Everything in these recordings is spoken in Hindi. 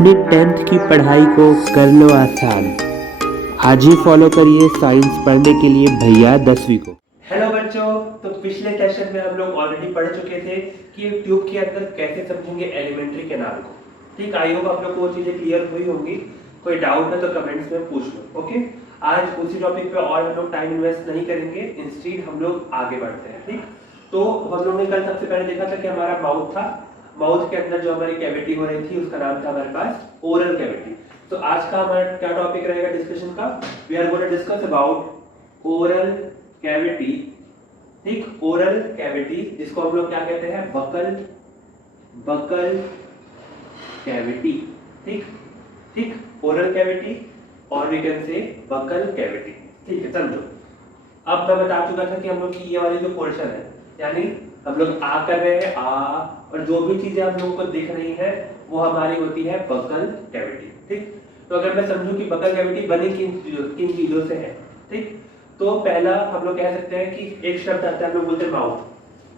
अपनी 10th की पढ़ाई को कर लो आसान। आज ही फॉलो करिए साइंस पढ़ने के लिए भैया 10वीं को। हेलो बच्चों, तो पिछले सेशन में हम लोग ऑलरेडी पढ़ चुके थे कि एक ट्यूब के अंदर कैसे समझेंगे एलिमेंट्री कैनाल को। ठीक, आई होप आप लोग को वो चीजें क्लियर हुई होंगी। कोई डाउट है तो कमेंट्स में पूछ लो। ओके, आज उसी टॉपिक पे और हम लोग टाइम इन्वेस्ट नहीं करेंगे, इंस्टेड हम लोग आगे बढ़ते हैं। ठीक, तो हम लोग ने कल सबसे पहले देखा था कि हमारा माउथ था, माउथ के अंदर जो हमारी कैविटी हो रही थी उसका नाम था हमारे पास ओरल कैविटी। तो आज का हमारा क्या टॉपिक रहेगा डिस्कशन का? We are going to discuss about oral cavity. ठीक, ओरल कैविटी जिसको हम लोग क्या कहते हैं, बकल कैविटी। ठीक ठीक, ओरल कैविटी और we can say buccal cavity. ठीक है, समझो। अब मैं बता चुका था कि हम लोग की ये वाली जो पोर्शन है, यानी हम लोग आ कर रहे हैं आ, और जो भी चीजें हम लोगों को दिख रही है वो हमारी होती है बकल कैविटी। ठीक, तो अगर मैं समझूं कि बकल कैविटी बनी किन चीजों से है, ठीक, तो पहला हम लोग कह सकते हैं कि एक शब्द आता है, हम लोग बोलते हैं माउथ।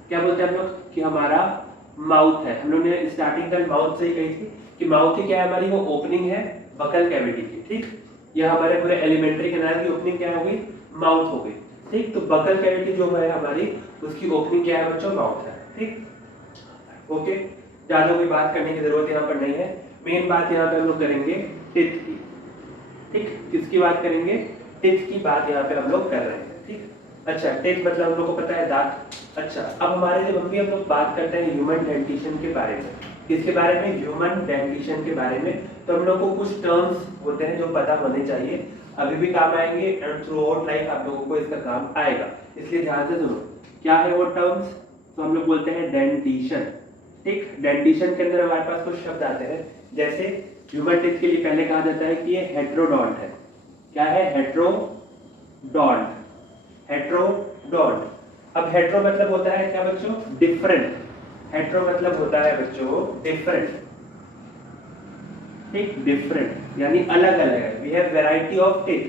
क्या बोलते हैं हम लोग कि हमारा माउथ है। हम लोग ने स्टार्टिंग का माउथ से ही कही थी कि माउथ ही क्या है हमारी, वो ओपनिंग है बकल कैविटी की। ठीक, यह हमारे पूरे एलिमेंट्री कैनाल की ओपनिंग क्या हो गई, माउथ हो गई। ठीक, तो बकल कैविटी जो है हमारी, उसकी ओपनिंग क्या है बच्चों, माउथ है। ठीक, ओके, ज्यादा कोई बात करने की जरूरत यहाँ पर नहीं है। मेन बात यहाँ पे हम लोग करेंगे टिथ की। ठीक, किसकी बात करेंगे, टिथ की बात यहाँ पे हम लोग कर रहे हैं। ठीक, अच्छा, टिथ मतलब हम लोग को पता है दांत। अच्छा, अब हमारे जब हम लोग बात करते हैं ह्यूमन डेंटिशन के बारे में, किसके बारे में, ह्यूमन डेंटिशन के बारे में, तो हम लोग को कुछ टर्म्स होते हैं जो पता होने चाहिए, अभी भी काम आएंगे एंड थ्रू आउट लाइफ आप लोगों को इसका काम आएगा, इसलिए ध्यान से सुनो। क्या है वो टर्म्स? तो हम लोग बोलते हैं डेंटिशन। ठीक, डेंटिशन के अंदर हमारे पास कुछ शब्द आते हैं, जैसे ह्यूमन टिथ के लिए पहले कहा जाता है कि ये हेट्रोडोंट है। क्या है, हेट्रोडोंट, हेट्रोडोंट। अब हेट्रो मतलब होता है क्या बच्चों, डिफरेंट। हेट्रो मतलब होता है बच्चों डिफरेंट। ठीक, डिफरेंट यानी अलग अलग है। We have variety of teeth.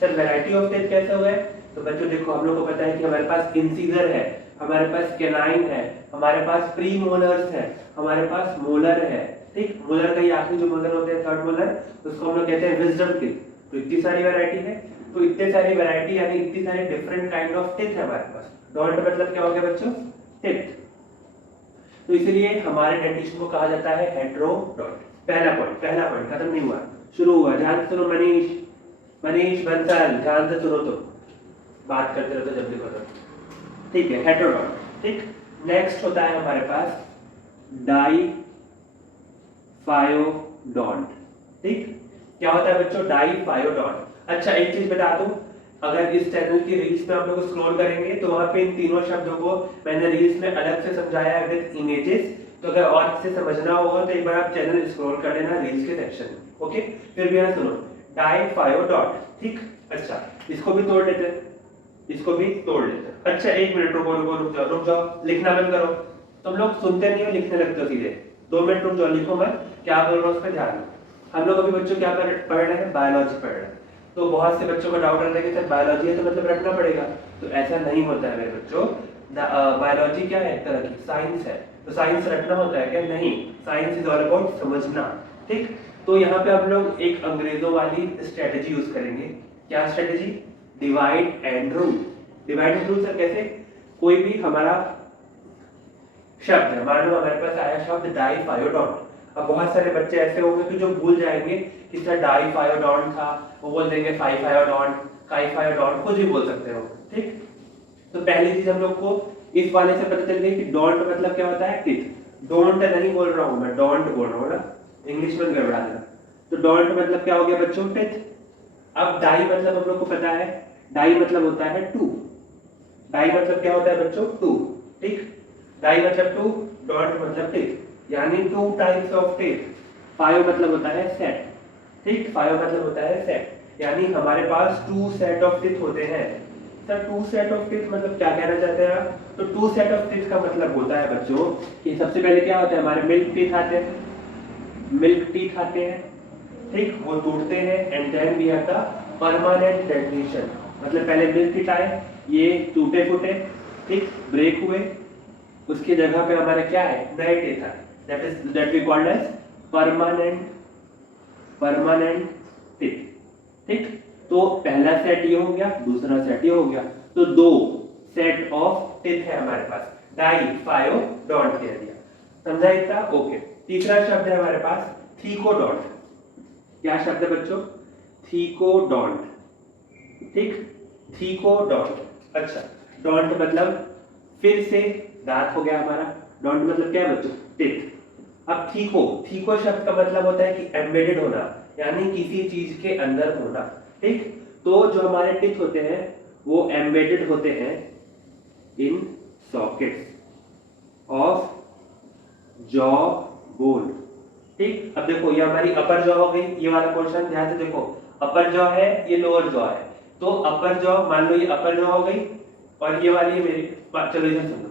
Sir variety of teeth कैसे हुआ है? तो बच्चों देखो, हम लोग को पता है कि हमारे पास इंसीजर है, हमारे पास कैनाइन है, हमारे पास प्री मोलर्स है, हमारे पास मोलर है। ठीक, मोलर का ही आखिरी जो मोलर होते हैं, थर्ड मोलर, उसको हम लोग कहते हैं विजडम टिथ। तो इतनी सारी वैरायटी है, तो इतने सारी वैरायटी यानी इतनी सारी डिफरेंट काइंड ऑफ टिथ है हमारे पास। डॉन्ट मतलब क्या हो गया बच्चों, टिथ। तो इसलिए हमारे डेंटिशन को कहा जाता है हेट्रोडोंट। पहला पॉइंट खत्म नहीं हुआ, शुरू हुआ। ध्यान से सुनो मनीष, मनीष बंसल, ध्यान से सुनो, तो बात करते रहो तो जब देखो तो। ठीक है, हेट्रोडोंट। ठीक, नेक्स्ट होता है हमारे पास डाइफायोडोंट। ठीक, क्या होता है बच्चों, डाइफायोडोंट। अच्छा, एक चीज बता दूं, अगर इस चैनल की रील्स में आप लोग स्क्रॉल करेंगे तो वहां पे इन तीनों शब्दों को मैंने रील्स में अलग से समझाया है विद इमेजेस। तो अगर और से समझना होगा तो एक बार आप चैनल स्क्रॉल कर लेना रील्स के सेक्शन में। ओके, फिर भी यहाँ सुनो, डाइफायोडोंट। ठीक, अच्छा, इसको भी तोड़ लेते हैं, इसको भी तोड़ लेते हैं। अच्छा, एक मिनट रुको रुको, रुक जाओ, लिखना बंद करो। तुम लोग सुनते नहीं हो, लिखने लगते हो सीधे। 2 मिनट रुक जाओ, लिखो मत, क्या बोल रहा हूँ उस पर ध्यान दो। हम लोग अभी बच्चों क्या पढ़ रहे हैं, बायोलॉजी पढ़ रहे हैं। तो बहुत से बच्चों का डाउट रहता है कि सर बायोलॉजी है तो मतलब रटना पड़ेगा। तो ऐसा नहीं होता है मेरे बच्चों। बायोलॉजी क्या है, एक तरह की साइंस है। तो साइंस रटना होता है क्या? नहीं, साइंस इज ऑल अबाउट समझना। ठीक, तो यहाँ पे हम लोग एक अंग्रेजों वाली स्ट्रेटेजी यूज करेंगे। क्या strategy? Divide and rule. Divide and rule sir कैसे? कोई भी हमारा शब्द है, मान लो हमारे पास आया शब्द डाइफायोडोंट। अब बहुत सारे बच्चे ऐसे होंगे कि जो भूल जाएंगे कि सर डाइफायोडोंट था, वो बोल देंगे फाइफायोडोंट, काइफायोडोंट, कुछ भी बोल सकते हो। ठीक, तो पहली चीज हम लोग को इस वाले से पता चल गई कि डोंट मतलब क्या होता है, टिथ। डोंट नहीं बोल रहा हूं मैं, डोंट बोल रहा हूं ना, इंग्लिश में गड़बड़ा देना। तो डोंट मतलब क्या हो गया बच्चों, टिथ। अब डाई मतलब हम लोग को पता है, डाई मतलब होता है टू। डाई मतलब क्या होता है बच्चों, टू। ठीक, डाई मतलब टू, डॉट मतलब टिथ, यानी 2 टाइप्स ऑफ टिथ। फाइव मतलब होता है सेट। ठीक, फाइव मतलब होता है सेट, यानी हमारे पास 2 सेट ऑफ टिथ होते हैं। सर 2 सेट ऑफ टिथ मतलब क्या कहना चाहते हैं आप? तो 2 सेट ऑफ टिथ का मतलब होता है बच्चों कि सबसे पहले क्या होता है, हमारे मिल्क टीथ आते हैं, मिल्क टीथ आते हैं। ठीक, वो टूटते हैं and then we have the permanent dentition. मतलब पहले मिल्क टीथ आए, ये टूटे फूटे, ठीक, ब्रेक हुए, उसकी जगह पे हमारे क्या है, नए टीथ आए, that we called as permanent permanent teeth. ठीक, तो पहला सेट ये हो गया, दूसरा सेट ये हो गया, तो दो सेट ऑफ टिथ है हमारे पास, डाइफायोडोंट कह दिया, समझा इतना? ओके। तीसरा शब्द है हमारे पास थीकोडोंट। क्या शब्द है बच्चों? थीकोडोंट। ठीक, थीकोडोंट। अच्छा, डोंट मतलब फिर से दांत हो गया हमारा, डोंट मतलब क्या है बच्चों? टिथ। अब थीको शब्द का मतलब होता है कि एम्बेडेड होना, यानी किसी चीज के अंदर होना। ठीक, तो जो हमारे टिथ होते हैं वो एम्बेडेड होते हैं इन सॉकेट्स ऑफ जॉ बोन। ठीक, अब देखो ये हमारी अपर जॉ हो गई, ये वाला पोर्शन ध्यान से देखो, अपर जॉ है, ये लोअर जॉ है, तो अपर जॉ मान लो ये अपर जॉ हो गई, और ये वाली मेरी, चलो इधर सुनो,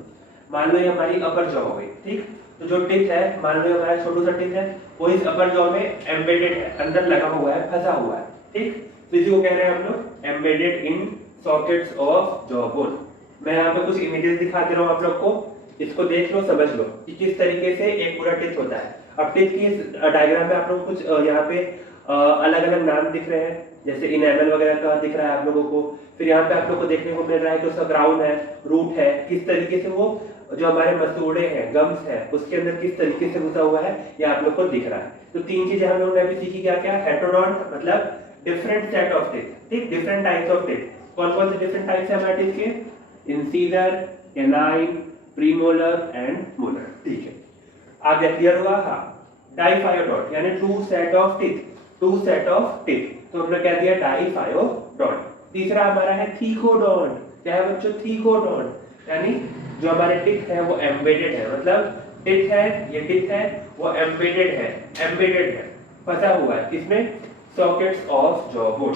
मान लो ये हमारी अपर जॉ हो गई। ठीक, तो जो टिथ है, मान लो हमारा छोटा सा टिथ है, वो इस अपर जॉ में एम्बेडेड है, अंदर लगा हुआ है, फंसा हुआ है। ठीक, तो इसी को कह रहे हैं हम लोग embedded in sockets of jaw bone. मैं यहाँ पे कुछ इमेजेस दिखा दे रहा हूँ आप लोग को, इसको देख लो, समझ लो कि किस तरीके से एक पूरा टिथ होता है। अब टिथ की डायग्राम में आप लोग कुछ यहाँ पे अलग अलग नाम दिख रहे हैं, जैसे इनेमल वगैरह का दिख रहा है आप लोगों को, फिर यहाँ पे आप लोग को देखने को मिल रहा है कि उसका क्राउन है, रूट है, किस तरीके से वो जो हमारे मसूड़े हैं, गम्स है, उसके अंदर किस तरीके से घुसा हुआ है, ये आप लोग को दिख रहा है। तो तीन चीजें हम लोगों ने अभी सीखी, क्या क्या? हेटेरोडोंट मतलब डिफरेंट सेट ऑफ टिथ। ठीक, डिफरेंट टाइप्स ऑफ टिथ। कौन कौन से डिफरेंट टाइप्स है हमारे टिथ के? Incisor, canine, premolar and molar. ठीक है, आगे क्लियर हुआ? हाँ। डाइफायोडोंट यानी two set of teeth, two set of teeth, तो हमने कह दिया डाइफायोडोंट। तीसरा हमारा है थीकोडोंट। क्या है बच्चों? थीकोडोंट यानी जो हमारे टिथ है वो एम्बेडेड है, मतलब टिथ है, ये टिथ है, वो एम्बेडेड है, फंसा हुआ है, किसमें? Sockets of jaw bone.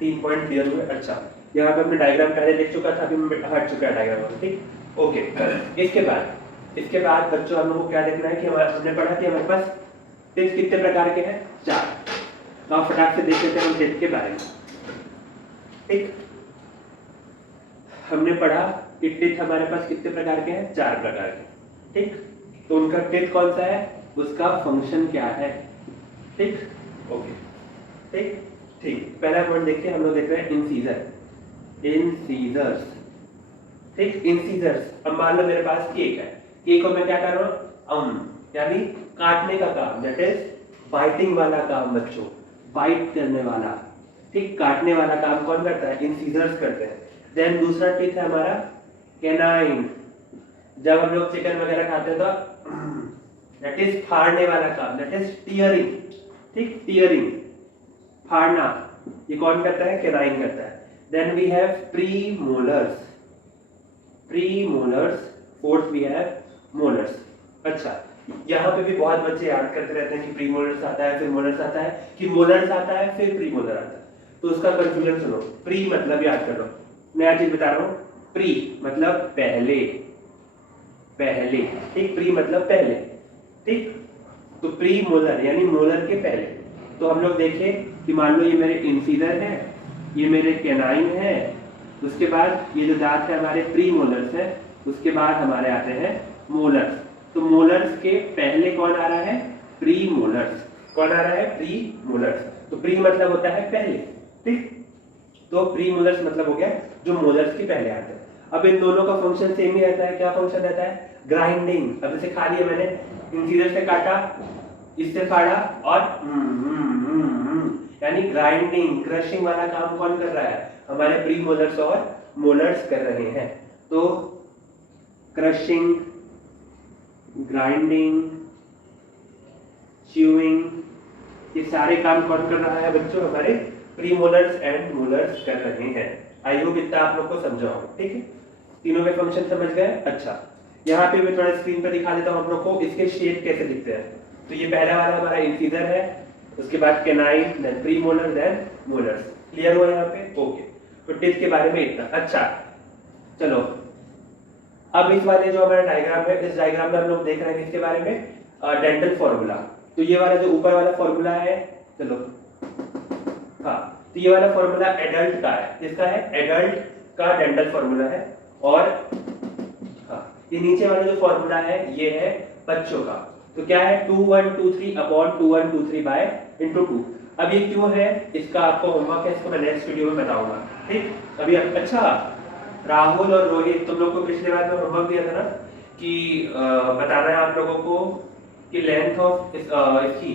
3 point clear हुए? अच्छा, यहाँ पे हमने डायग्राम पहले देख चुका था, अभी हट चुका है डायग्राम। ठीक, ओके। इसके बाद बच्चों हम लोग को क्या देखना है कि हमने पढ़ा कि हमारे पास टिथ कितने प्रकार के हैं? 4। तो आप फटाक से देख लेते हैं हम टिथ के बारे में। ठीक, हमने पढ़ा कि टिथ हमारे पास कितने प्रकार के हैं? 4 प्रकार के। ठीक, तो उनका टिथ कौन सा है, उसका फंक्शन क्या है? ठीक, ओके। ठीक ठीक, पहला पॉइंट देखिए, हम लोग देख रहे हैं इंसीजर्स। ठीक, इंसीजर्स। अब मान लो मेरे पास केक है, केक को मैं क्या कर रहा हूँ? यानी काटने का काम, दैट इज बाइटिंग वाला काम बच्चों, बाइट करने वाला। ठीक, काटने वाला काम कौन करता है? इंसीजर्स करते हैं। देन दूसरा टिथ है हमारा कैनाइन। जब हम लोग चिकन वगैरह खाते हैं तो दैट इज फाड़ने वाला काम, दैट इज टीयरिंग। ठीक, टीयरिंग, फाड़ना, ये कौन करता है? कैनाइन करता है। Then we have premolars. Fourth we have molars. अच्छा, यहाँ पे भी बहुत बच्चे याद करते रहते हैं कि प्रीमोलर्स आता है, फिर मोलर्स आता है, कि मोलर्स आता है फिर प्रीमोलर आता है, तो उसका कंफ्यूजन सुनो। प्री मतलब याद कर लो, नया चीज बता रहा हूँ। प्री मतलब पहले। ठीक, प्री मतलब पहले। ठीक, तो प्री मोलर यानी मोलर के पहले। तो हम लोग देखें कि मान लो ये मेरे इंसीजर है, ये मेरे कैनाइन है, उसके बाद ये जो दांत है हमारे प्री मोलर्स है, उसके बाद हमारे आते हैं मोलर्स। तो मोलर्स के पहले कौन आ रहा है? Pre molars. कौन आ रहा है? Pre molars. तो प्री मतलब होता है पहले। ठीक, तो प्री मोलर्स मतलब हो गया जो मोलर्स के पहले आते हैं। अब इन दोनों का फंक्शन सेम ही रहता है। क्या फंक्शन रहता है? ग्राइंडिंग। अब जैसे खा लिया मैंने, इंसीजर से काटा, इससे फाड़ा, और यानी ग्राइंडिंग, क्रशिंग वाला काम कौन कर रहा है? हमारे प्री मोलर्स और मोलर्स कर रहे हैं। तो क्रशिंग, ग्राइंडिंग, च्यूइंग, ये सारे काम कौन कर रहा है बच्चों? हमारे प्री मोलर्स एंड मोलर्स कर रहे हैं। आई होप इतना आप लोग को समझा होगा। ठीक है, तीनों के फंक्शन समझ गए? अच्छा, यहाँ पे मैं थोड़ा स्क्रीन पर दिखा देता हूँ आप लोग को इसके शेप कैसे दिखते हैं। तो ये पहला वाला हमारा इंसीजर है, उसके बाद canine, then premolar, then molars. Clear हुआ यहाँ पे? ओके, तो टिथ के बारे में इतना। अच्छा, चलो अब इस वाले जो हमारा डायग्राम है, इस डायग्राम में हम लोग देख रहे हैं इसके बारे में डेंटल फॉर्मूला। तो ये वाला जो ऊपर वाला फॉर्मूला है, चलो हाँ, तो ये वाला फॉर्मूला एडल्ट का है। किसका है? एडल्ट का डेंटल फॉर्मूला है। और हाँ, ये नीचे वाला जो फॉर्मूला है ये है बच्चों का। तो क्या है 2123 अपॉन 2123 बाय इंटू 2। अब ये क्यों है इसका आपको होमवर्क है, इसको मैं नेक्स्ट वीडियो में बताऊंगा। ठीक, अभी अच्छा राहुल और रोहित तुम लोग को पिछले बार में होमवर्क दिया था ना कि बताना है आप लोगों को कि लेंथ ऑफ इसकी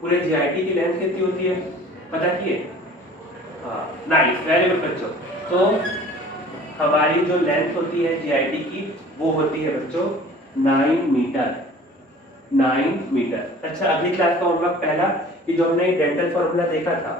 पूरे जीआईटी की लेंथ कितनी होती है, पता किए? हाँ नाइस, वेरी गुड बच्चों। तो हमारी जो लेंथ होती है जीआईटी की वो होती है बच्चों 9 मीटर, 9 मीटर। अच्छा अगली क्लास का होमवर्क पहला कि जो हमने डेंटल फॉर्मूला देखा था,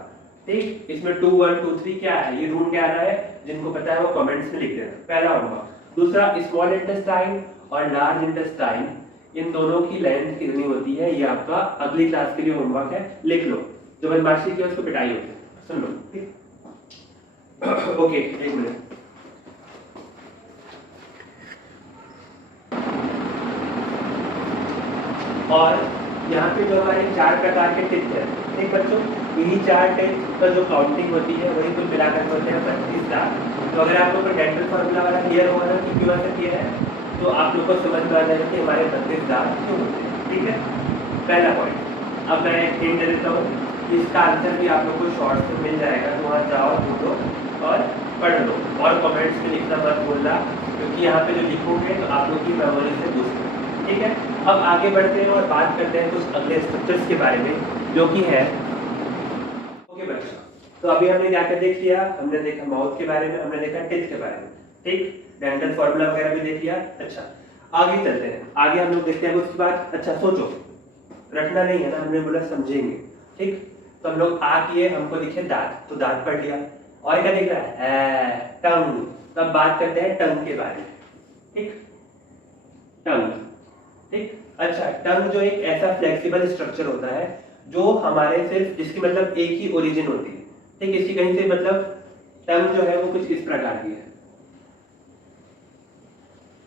ठीक, इसमें 2 1 2 3 क्या है ये ढूंढ के आना है, जिनको पता है वो कमेंट्स में लिख देना, पहला होमवर्क। दूसरा स्मॉल इंटेस्टाइन और लार्ज इंटेस्टाइन इन दोनों की लेंथ कितनी होती है ये आपका अगली क्लास के लिए होमवर्क है, लिख लो। जो बदमाशी की उसको पिटाई होती है, सुन लो ठीक। ओके एक मिनट। और यहाँ पे जो हमारे 4 प्रकार के टिप्स हैं, ठीक बच्चों, यही 4 टिप्स का जो काउंटिंग होती है वही कुल मिलाकर होते हैं 25,00,000। तो अगर आप लोग को डेंटल फार्मूला वाला क्लियर होगा ना कि क्यों ऐसा किया है, तो आप लोग को समझ में आ जाएगा कि हमारे 32,000 क्यों होते हैं। ठीक है, पहला पॉइंट। अब मैं एक हिंट दे देता हूँ, इसका आंसर भी आप लोग को शॉर्ट में मिल जाएगा, तो वहाँ जाओ ढूंढो और पढ़ लो, और कमेंट्स में लिखना मत भूलना, क्योंकि यहाँ पे जो लिखोगे तो आप लोग की मेमोरी से बूस्ट। ठीक है, अब आगे बढ़ते हैं और बात करते हैं कुछ अगले स्ट्रक्चर्स के बारे में जो कि है। ओके बच्चों, तो अभी हमने क्या क्या देख लिया, हमने देखा माउथ के बारे में, हमने देखा टीथ के बारे में, ठीक, डेंटल फॉर्मूला वगैरह भी देख लिया। अच्छा आगे चलते हैं, आगे हम लोग देखते हैं उसके बाद। अच्छा सोचो, रटना नहीं है ना, हमने बोला समझेंगे, ठीक। तो हम लोग आ किए, हमको दिखे दांत, तो दांत पढ़ लिया, और क्या दिख रहा है टंग। तो अब बात करते हैं टंग के बारे में, ठीक, टंग, ठीक। अच्छा टंग जो एक ऐसा फ्लेक्सिबल स्ट्रक्चर होता है जो हमारे सिर्फ इसकी मतलब एक ही ओरिजिन होती है, ठीक, इसकी कहीं से मतलब टंग जो है वो कुछ इस प्रकार की है,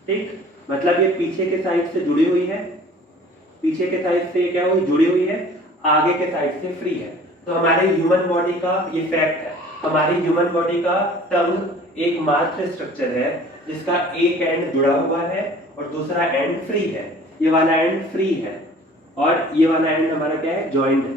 ठीक, मतलब ये पीछे के साइड से जुड़ी हुई है, पीछे के साइड से क्या हुई जुड़ी हुई है, आगे के साइड से फ्री है। तो हमारे ह्यूमन बॉडी का ये फैक्ट है, हमारी ह्यूमन बॉडी का टंग एकमात्र स्ट्रक्चर है जिसका एक एंड जुड़ा हुआ है और दूसरा एंड फ्री है। ये वाला एंड फ्री है और ये वाला एंड हमारा क्या है, जॉइंट है,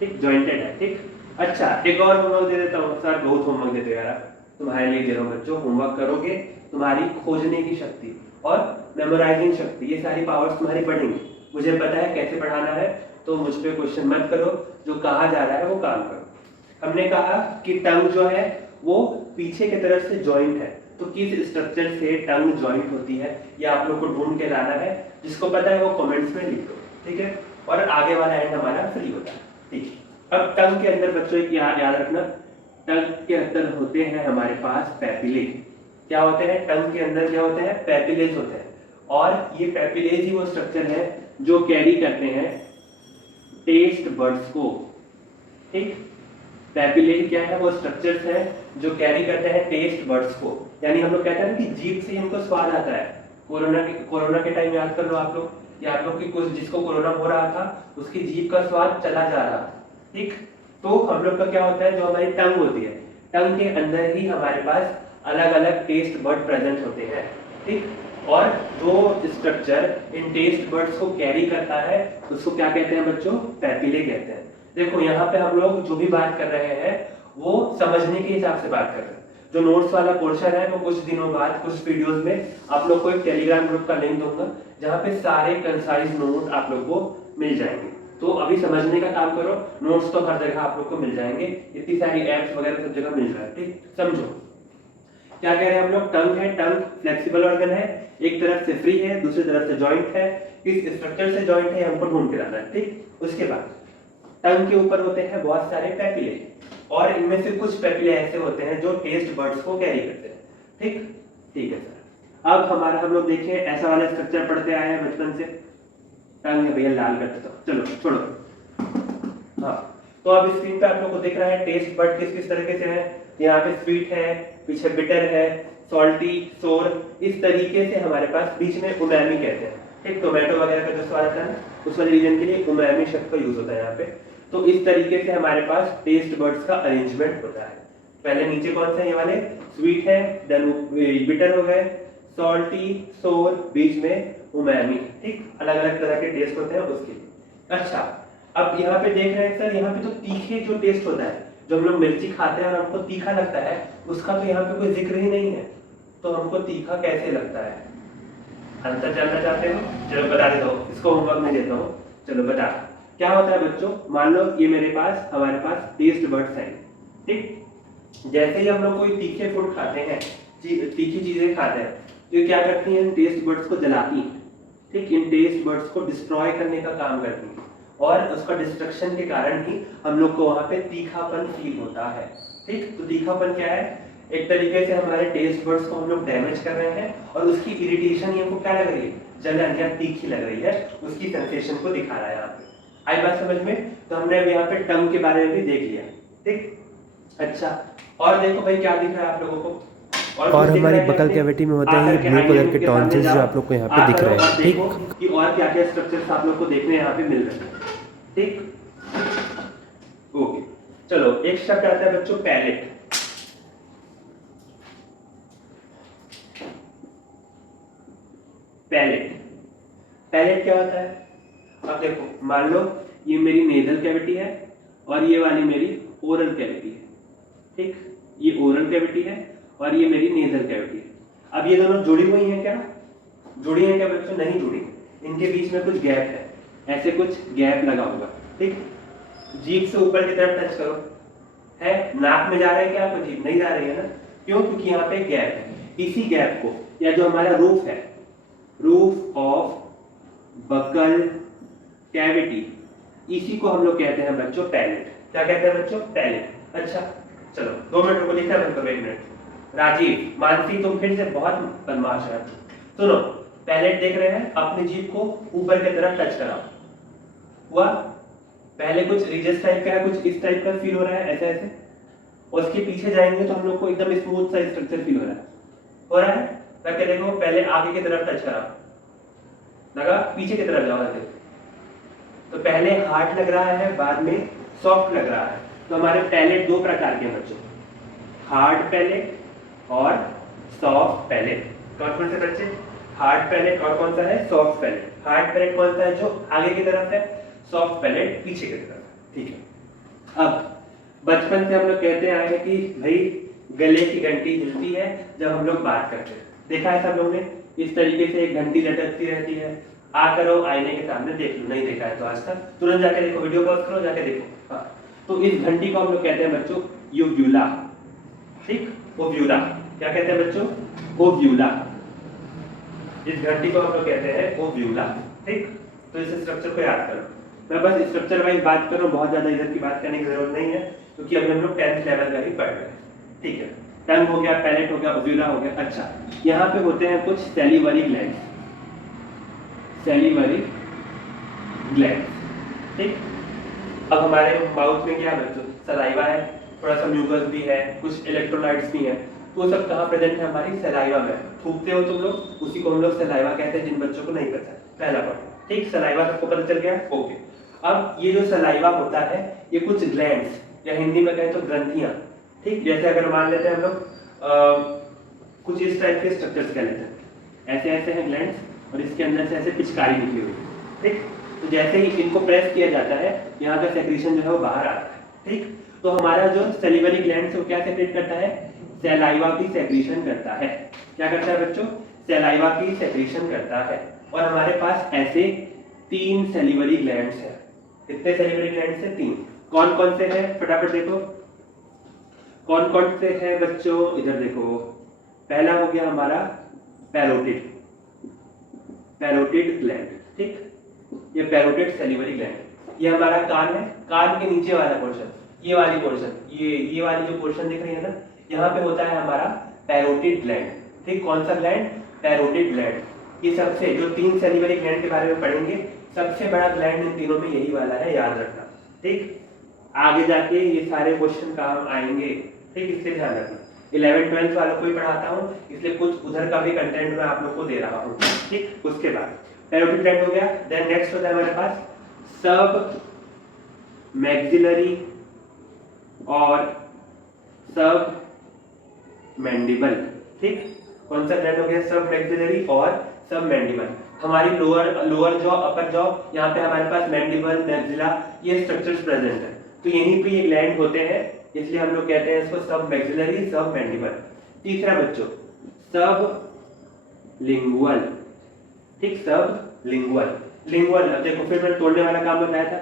ठीक, जॉइंटेड है, ठीक। अच्छा एक और होमवर्क दे देता हूँ, सर बहुत होमवर्क देते हो यार, तुम्हारे लिए दे रहा हूँ बच्चों, होमवर्क करोगे तुम्हारी खोजने की शक्ति और मेमोराइजिंग शक्ति, ये सारी पावर्स तुम्हारी बढ़ेंगी। मुझे पता है कैसे पढ़ाना है, तो मुझ पे क्वेश्चन मत करो, जो कहा जा रहा है वो काम करो। हमने कहा कि टंग जो है वो पीछे की तरफ से जॉइंट है, तो किस स्ट्रक्चर से टंग जॉइंट होती है ये आप लोग को ढूंढ के लाना है, जिसको पता है वो कमेंट्स में लिख दो, ठीक है। और आगे वाला एंड हमारा फ्री होता है, ठीक। अब टंग के अंदर बच्चों एक याद रखना, टंग के अंदर होते हैं हमारे पास पैपिले। क्या होते हैं टंग के अंदर, क्या होते हैं, पैपिलेज होते हैं, और ये पैपिलेज ही वो स्ट्रक्चर है जो कैरी करते हैं टेस्ट बड्स को, ठीक। पैपिलेज क्या है, वो स्ट्रक्चर्स है जो कैरी करते हैं टेस्ट बड्स को, यानी हम लोग कहते हैं ना कि जीभ से हमको स्वाद आता है। कोरोना के टाइम याद कर लो आप लोग, या आप लोग की कुछ जिसको कोरोना हो रहा था उसकी जीभ का स्वाद चला जा रहा था, ठीक। तो हम लोग का क्या होता है, जो हमारी टंग होती है, टंग के अंदर ही हमारे पास अलग अलग टेस्ट बड प्रेजेंट होते हैं, ठीक। और जो स्ट्रक्चर इन टेस्ट बड्स को कैरी करता है उसको क्या कहते हैं बच्चों, पैपिले कहते हैं। देखो यहाँ पे हम लोग जो भी बात कर रहे हैं वो समझने के हिसाब से बात कर रहे हैं। जो नोट्स वाला पोर्शन है वो कुछ दिनों बाद कुछ वीडियोस में आप लोग को एक टेलीग्राम ग्रुप का लिंक दूंगा, जहाँ पे सारे कंसाइज नोट आप लोग को मिल जाएंगे। तो अभी समझने का काम करो, नोट्स तो हर जगह आप लोग को मिल जाएंगे, इतनी सारी एप्स वगैरह सब जगह मिल रहा है, ठीक। समझो क्या कह रहे हैं हम लोग, टंग है, टंग फ्लेक्सिबल ऑर्गन है, एक तरफ से फ्री है दूसरी तरफ से जॉइंट है, किस स्ट्रक्चर से जॉइंट है हमको ढूंढ के लाना है, ठीक। उसके बाद टंग के ऊपर होते हैं बहुत सारे पैपिले, और इनमें से कुछ पैपिले ऐसे होते हैं जो टेस्ट बड्स को कैरी करते हैं, ठीक, ठीक है सर। अब हमारा हम लोग देखिए ऐसा वाला स्ट्रक्चर पढ़ते आए हैं बचपन से, टंग है भैया लाल कर देता हूं, चलो छोड़ो। हाँ तो अब स्क्रीन पे आप लोग को दिख रहा है टेस्ट बड किस किस तरीके से है, यहाँ पे स्वीट है, पीछे बिटर है, सॉल्टी, सोर, इस तरीके से हमारे पास बीच में उमामी कहते हैं, ठीक। टोमेटो वगैरह का जो स्वाद आता है ना उस वाले रीजन के लिए उमामी शब्द का यूज होता है यहाँ पे। तो इस तरीके से हमारे पास टेस्ट बड्स का अरेंजमेंट होता है। पहले नीचे कौन से ये वाले स्वीट है, देन बिटर हो गए, सॉल्टी, सोर, बीच में उमामी, ठीक, अलग अलग तरह के टेस्ट होते हैं उसके लिए। अच्छा, अब यहाँ पे देख रहे हैं सर, यहाँ पे तो तीखे जो टेस्ट होता है, जो हम लोग मिर्ची खाते हैं और हमको तीखा लगता है, उसका तो यहाँ पे कोई जिक्र ही नहीं है, तो हमको तीखा कैसे लगता है? आंसर जानना चाहते हो? चलो बता देता हूँ, इसको होमवर्क में देता हूँ। चलो बता, क्या होता है बच्चों, मान लो ये हमारे पास टेस्ट बड्स हैं, ठीक। जैसे ही हम लोग कोई तीखे फूड खाते हैं, तीखी चीजें खाते हैं, तो ये क्या करती हैं, इन टेस्ट बड्स को जलाती हैं, ठीक, इन टेस्ट बड्स को डिस्ट्रॉय करने का काम करती हैं, और उसका डिस्ट्रक्शन के कारण ही हम लोग को वहां पे तीखापन फील होता है, ठीक। तो तीखापन क्या है, एक तरीके से हमारे टेस्ट बड्स को हम लोग डैमेज कर रहे हैं, और उसकी इरिटेशन ही हमको क्या लग रही है, जलन या तीखी लग रही है, उसकी सेंसेशन को दिखा रहा है यहाँ पे। आई बात समझ में? तो हमने अब यहाँ पे टंग के बारे में भी देख लिया, ठीक। अच्छा, और देखो भाई क्या दिख रहा है आप लोगों को, और हमारी बकल कैविटी में होता है ये ब्लू कलर के टॉन्सिल्स जो आप लोग को यहाँ पे दिख रहे हैं, ठीक। कि और क्या क्या स्ट्रक्चर्स आप लोग को देखने यहाँ पे मिल रहे हैं, ठीक। ओके, चलो एक शब्द आता है बच्चों, पैलेट। पैलेट, पैलेट क्या होता है? अब देखो, मान लो ये मेरी नेजल कैविटी है और ये वाली मेरी ओरल कैविटी है, ठीक। ये ओरल कैविटी है और ये मेरी नेजल कैविटी है। अब ये दोनों जुड़ी हुई हैं क्या? जुड़ी हैं क्या बच्चों? नहीं जुड़ी, इनके बीच में कुछ गैप है, ऐसे कुछ गैप लगा होगा, ठीक। जीभ से ऊपर की तरफ टच करो, है नाक में जा रहा है क्या आपको? जीभ नहीं जा रही है ना, क्यों? क्योंकि यहाँ पे गैप है। इसी गैप को, या जो हमारा रूफ है, रूफ ऑफ बकल कैविटी, इसी को हम लोग कहते हैं बच्चों पैलेट। क्या कहते हैं बच्चों? पैलेट। अच्छा चलो 2 मिनट को लिखना बंद करो, 1 मिनट। राजीव, मानसी, तुम फिर से बहुत बदमाश है। सुनो, पैलेट देख रहे हैं, अपनी जीभ को ऊपर की तरफ टच कराओ, हुआ? पहले कुछ रिजस टाइप का है, कुछ इस टाइप का फील हो रहा है, ऐसे ऐसे, और उसके पीछे जाएंगे तो हम लोग को एकदम स्मूथ सा स्ट्रक्चर फील हो रहा है, हो रहा है? करके देखो, पहले आगे की तरफ टच कराओ, लगा? पीछे की तरफ जाओ, ऐसे। तो पहले हार्ड लग रहा है, बाद में सॉफ्ट लग रहा है। तो हमारे पैलेट 2 प्रकार के बच्चों, हार्ड पैलेट और सॉफ्ट पैलेट। कौन कौन से बच्चे? हार्ड पैलेट और कौन सा है? Soft palate. हार्ड पैलेट कौन सा है? जो आगे की तरफ है, सॉफ्ट पैलेट पीछे की तरफ है, ठीक है। अब बचपन से हम लोग कहते आए हैं कि भाई गले की घंटी हिलती है जब हम लोग बात करते हैं, देखा है सब लोग ने? इस तरीके से एक घंटी लटकती रहती है, आकर वो आईने के सामने देख लो, नहीं देखा है तो आज तक तुरंत जाके देखो, वीडियो पॉज करो, जाके देखो। हाँ, तो इस घंटी को हम लोग कहते हैं बच्चों यूव्यूला, ठीक। ओव्यूला, क्या कहते हैं बच्चों? ओव्यूला। इस घंटी को हम लोग कहते हैं ओव्यूला, ठीक। तो इस स्ट्रक्चर को याद करो। मैं बस स्ट्रक्चर वाइज बात कर रहा हूँ, बहुत ज्यादा इधर की बात करने की जरूरत नहीं है, क्योंकि अभी हम लोग 10th लेवल का ही पढ़ रहे हैं, ठीक है। टंग हो गया, पैलेट हो गया, ओव्यूला हो गया। अच्छा, यहाँ पे होते हैं कुछ सैलिवरी ग्लैंड्स, सैलिवरी ग्लैंड्स, ठीक। अब हमारे माउथ में क्या है बच्चों? सलाइवा है, थोड़ा सा म्यूकस भी है, कुछ इलेक्ट्रोलाइट्स भी है, तो वो सब कहाँ प्रेजेंट है? हमारी सलाइवा में। थूकते हो तुम लोग, उसी को हम लोग सलाइवा कहते हैं, जिन बच्चों को नहीं पता, पहला पॉइंट, ठीक। सलाइवा सबको पता चल गया, ओके। अब ये जो सलाइवा होता है, ये कुछ ग्लैंड्स, या हिंदी में कहें तो ग्रंथियां, ठीक। जैसे अगर मान लेते हैं हम लोग कुछ इस टाइप के स्ट्रक्चर्स कह लेते हैं, ऐसे ऐसे हैं ग्लैंड्स, और इसके अंदर से ऐसे पिचकारी निकली हुई, ठीक। तो जैसे ही इनको प्रेस किया जाता है, यहाँ का सेक्रेशन जो है वो बाहर आता है, ठीक। तो हमारा जो सैलिवरी ग्लैंड है वो क्या सेक्रेट करता है? सैलाइवा की सेक्रेशन करता है। क्या करता है बच्चों? सैलाइवा की सेक्रेशन करता है। और हमारे पास ऐसे 3 सैलिवरी ग्लैंड्स हैं। कितने सैलिवरी ग्लैंड्स हैं? 3। कौन कौन से हैं? फटाफट देखो, कौन कौन से हैं बच्चों? इधर देखो, पहला हो गया हमारा पैरोटिड, पैरोटिड ग्लैंड, ठीक। ये पैरोटिड सैलिवरी ग्लैंड, ये हमारा कान है, कान के नीचे वाला पोर्शन, ये वाली पोर्शन, ये वाली जो पोर्शन दिख रही है ना, यहाँ पे होता है हमारा पैरोटिड ग्लैंड, ठीक। कौन सा ग्लैंड? Parotid gland. ये सबसे, जो 3 सैलिवरी ग्लैंड के बारे में पढ़ेंगे, सबसे बड़ा ग्लैंड इन तीनों में यही वाला है, याद रखना, ठीक। आगे जाके ये सारे क्वेश्चन काम आएंगे, ठीक, इसलिए ध्यान रखना। 11th 12th वालों को ही पढ़ाता हूँ, इसलिए कुछ उधर का भी कंटेंट मैं आप लोग को दे रहा हूँ, ठीक। उसके बाद पैरोटिड ग्लैंड हो गया, देन नेक्स्ट होता है हमारे पास सब मैक्सिलरी और सब मैंडिबल, ठीक। कौन सा ग्लैंड हो गया? सब मैक्सिलरी और सब मैंडिबल। हमारी लोअर जॉ, अपर जॉ, यहाँ पे हमारे पास मैंडिबल, मैक्सिला, ये स्ट्रक्चर्स प्रेजेंट है। तो यहीं पे ये ग्लैंड होते हैं, इसलिए हम लोग कहते हैं इसको सब मैक्सिलरी, सब मैंडिबल। तीसरा बच्चों, सब लिंगुअल। ठीक, सब लिंगुअल। लिंगुअल, अब देखो फिर मैंने तोड़ने वाला काम बताया था।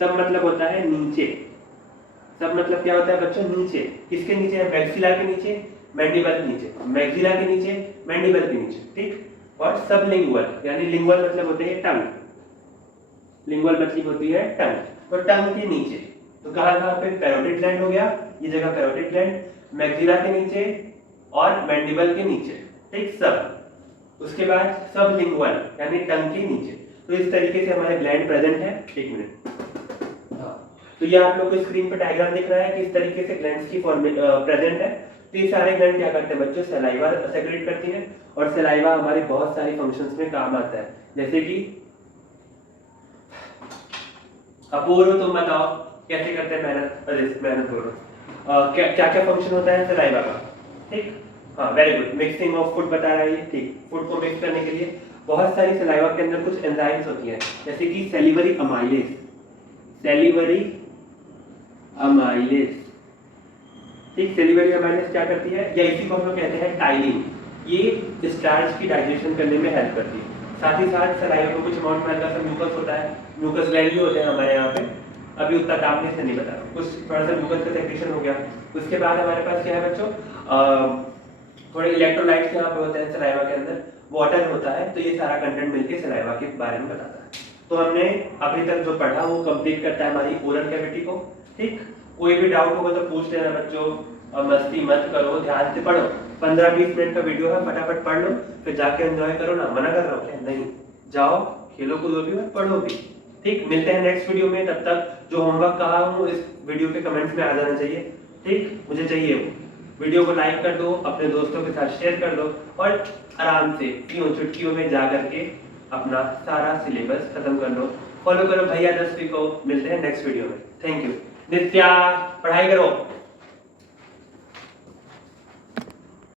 सब मतलब होता है नीचे। सब मतलब क्या होता है बच्चों? नीचे। किसके नीचे है? मैक्सिला के नीचे, मैंडिबल के नीचे, मैक्सिला के नीचे, मैंडिबल के नीचे। ठीक, और सब लिंगुअल, यानी लिंगुअल मतलब होते हैं टंग। लिंगुअल मतलब होती है टंग, तो टंग के नीचे। तो कहाँ पे? पैरोटिड ग्लैंड हो गया, ये जगह पैरोटिड ग्लैंड, मैक्सिला के नीचे और मैंडिबल के नीचे। ठीक, सब। उसके बाद सब लिंगुअल यानी टंग के नीचे। तो इस तरीके से हमारे ग्लैंड प्रेजेंट है। एक मिनट, तो ये आप लोग को स्क्रीन पर डायग्राम दिख रहा है कि इस तरीके से ग्लैंड्स की प्रेजेंट है। तो ये सारे ग्लैंड क्या करते हैं बच्चों? सलाइवा सेक्रेट करती हैं, और सलाइवा हमारे बहुत सारे फंक्शंस में काम आता है। जैसे कि अपूर्व, तुम बताओ कैसे करते हैं मेहनत हो रहा, क्या क्या फंक्शन होता है सलाइवा का? ठीक, हाँ, very good. Mixing of food बता रहा है ये। ठीक, फूड को मिक्स करने के लिए बहुत सारी सलाइवा के अंदर कुछ एंजाइम्स होती हैं, जैसे कि सेलिवरी अमाइलेज। सेलिवरी अमाइलेज, ठीक, सेलिवरी अमाइलेज क्या करती है, या इसी को हम लोग कहते हैं टाइलिन। ये स्टार्च की डाइजेशन करने में हेल्प करती है। साथ ही साथ सलाइवा में कुछ अमाउंट में हल्का सा म्यूकस होता है, म्यूकस ग्लैंड भी होते हैं हमारे यहाँ पे। अभी उतना काम से नहीं बता, कुछ थोड़ा सा म्यूकस का सेक्रेशन हो गया। उसके बाद हमारे पास क्या है बच्चों? थोड़े इलेक्ट्रोलाइट्स यहाँ पे होते हैं सलाइवा के अंदर, वाटर होता है। तो ये सारा कंटेंट मिलके सलाइवा के बारे में बताता है। तो हमने अभी तक जो पढ़ा वो कंप्लीट करता है हमारी ओरल कैविटी को। ठीक, कोई भी डाउट होगा तो पूछ लेना बच्चों, और मस्ती मत करो, ध्यान से पढ़ो। 15-20 मिनट का वीडियो है, फटाफट पढ़ लो, फिर जाके एंजॉय करो ना। मना कर रहा हूँ क्या? नहीं, जाओ खेलो कूदो भी और पढ़ो भी। ठीक, मिलते हैं नेक्स्ट वीडियो में। तब तक जो होमवर्क कहा हूँ इस वीडियो के कमेंट्स में आ जाना चाहिए। ठीक, मुझे चाहिए वो। वीडियो को लाइक कर दो, अपने दोस्तों के साथ शेयर कर दो, और आराम से चुटकियों में जा करके अपना सारा सिलेबस खत्म कर लो। फॉलो करो भैया 10वीं को। मिलते हैं नेक्स्ट वीडियो में। Thank you. नित्या, पढ़ाई करो।